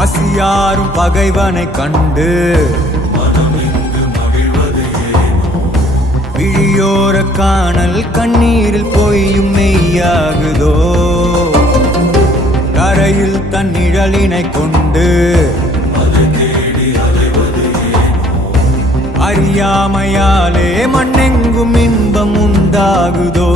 பசியாரும் பகைவனை கண்டு விழியோர காணல் கண்ணீரில் பொய்யும் மெய்யாகுதோ கரையில் தன் நிழலினை கொண்டு அறியாமையாலே மண்ணெங்கும் இன்பம் உண்டாகுதோ